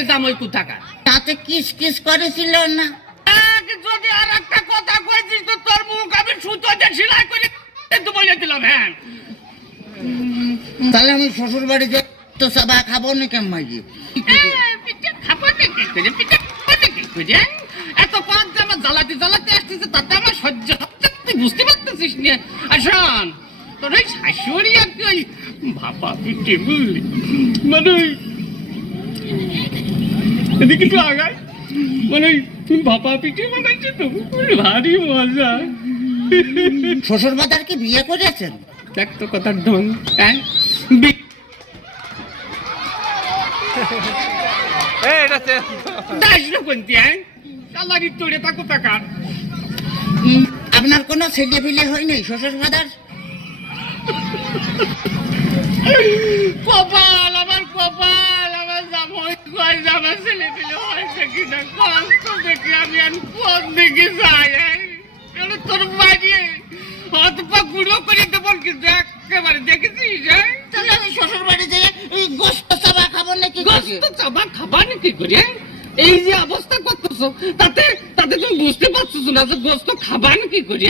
আমি জামাই কোথাকার। তাতে কিস কিস করেছিল না? যদি আর একটা কথা কইছিস তো তোর মুখ আমি সুতোতে সেলাই করে তো বলে দিলাম। হ্যাঁ, তাহলে আমি শ্বশুর বাড়িতে তো চাবা খাবো না কেমন গিয়ে? পিঠে খাবো নাকি করে, পিঠে খাবো নাকি করে? এত পাঁচ জামা জ্বালাতে জ্বালাতে আসতেছে, তাতে আমার সহ্য হচ্ছে, তুই বুঝতে পারতেছিস না? আসন তোর ওই শাশুড়ি আর কি ওই ভাপা পিঠে বুঝলি, মানে এদিকে একটু আগায়, মানে ভাপা পিঠে বানাইছে তো ভারী মজা। শ্বশুর বাদার কি বিয়ে করেছেন? দেখ তো কথার ঢং। হ্যাঁ, আপনার কোনো ছেলে ফিলে হয়নি শ্বশুর বাদার? কপাল আমার, কপাল আমার, জামাই ছেলে পেলে হয়েছে কিনা কষ্ট দেখি আমি আর কোন দিকে যাই। তোর বাড়িয়ে হাত পা গুঁড়ো করে দেবো কিন্তু একেবারে দেখেছিস। তাহলে আমি শ্বশুর বাড়ি যেয়ে এই গোস্ত চাবা খাবো নাকি? গোস্ত চাবা খাবা নাকি করে? এই যে অবস্থা করতেছো, তাতে তাতে তুমি বুঝতে পারছো না যে গোস্ত খাবা নাকি করে?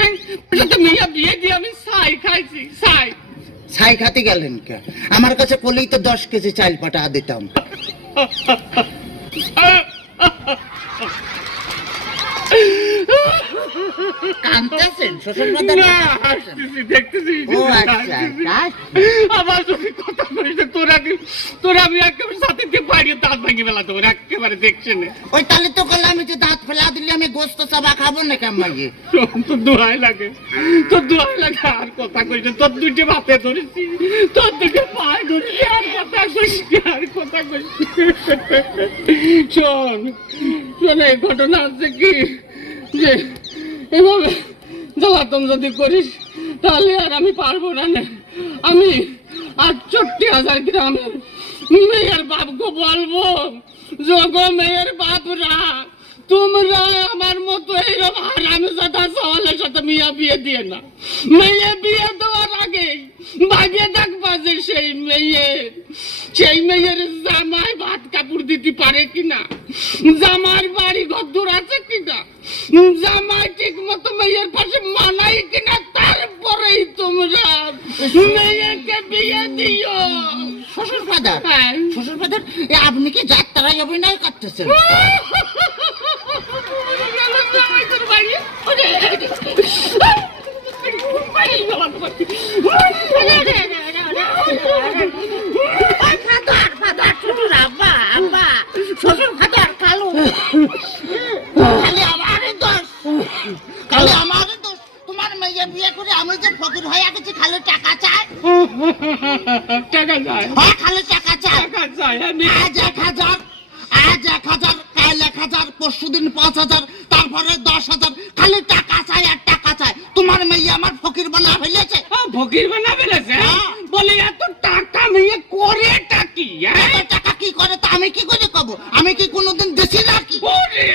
মেয়া বিয়ে দিয়ে আমি ছাই খাইছি, ছাই। ছাই খাতে গেলেন কে? আমার কাছে কলেই তো 10 কেজি চাল পাঠা দিতাম। কাঁদতেছেন শ্বশুর বাদার? দেখতেছি আবার যদি কথা বলিস তোরা আমি একেবারে সাথে দিয়ে বাড়িয়ে দাঁত ভাঙিয়ে ফেলা তোর একেবারে দেখছে না। ওই তাহলে তো করলে আমি যে দাঁত ফেলা দিলে আমি গোস্ত চাবা খাবো না কেমন গিয়ে? তোর দোহাই লাগে, তোর দোহাই লাগে আর কথা কইস। তোর দুটো হাতে ধরেছি, তোর দুটো পায়ে ধরেছি, আর কথা কইস, আর কথা কইস। শোন শোন, এই ঘটনা হচ্ছে কি যে এভাবে জ্বালাতন যদি করিস তাহলে আর আমি পারবো না। আমি ৬৮,০০০ গ্রামের মেয়ের বাপকে বলবো, যোগো মেয়ের বাপরা, তোমরা আমার মতো এইরকম হারামজাদা সওয়ালের সাথে মিয়া বিয়ে দিয়ে না। মেয়ে বিয়ে দেওয়ার আগে ভাবিয়ে দেখবা যে সেই মেয়ের জামাই ভাত কাপড় দিতে পারে কিনা, জামার বাড়ি ঘর আছে কিনা, জামাই ঠিক মতো মেয়ের পাশে মানাই কিনা, তারপরেই তোমরা মেয়েকে বিয়ে দিও। শ্বশুর বাদার, শ্বশুর বাদার, আপনি কি যাত্রায় অভিনয় করতেছেন? শ্বশুর বাদার কালো, খালি আমারই দোষ, খালি আমারই দোষ। তোমার মেয়ে বিয়ে করে আমি যে ফকির হয়ে গেছি, খালি টাকা চাই, টাকা চাই, হ্যাঁ খালি টাকা চাই। টাকা চাই। আজ ১,০০০, আজ ১,০০০, কাল ১,০০০, পরশুদিন ৫,০০০, তারপরে ১০,০০০, খালি টাকা চাই আর টাকা চাই। তোমার মেয়ে আমার ফকির বানা ফেলেছে। ফকির বানা ফেলেছে? বলে এত টাকা মেয়ে করেটা কি? এত টাকা কি করে তা আমি কি করে কব? আমি কি কোনোদিন দেশি নাকি? ওরে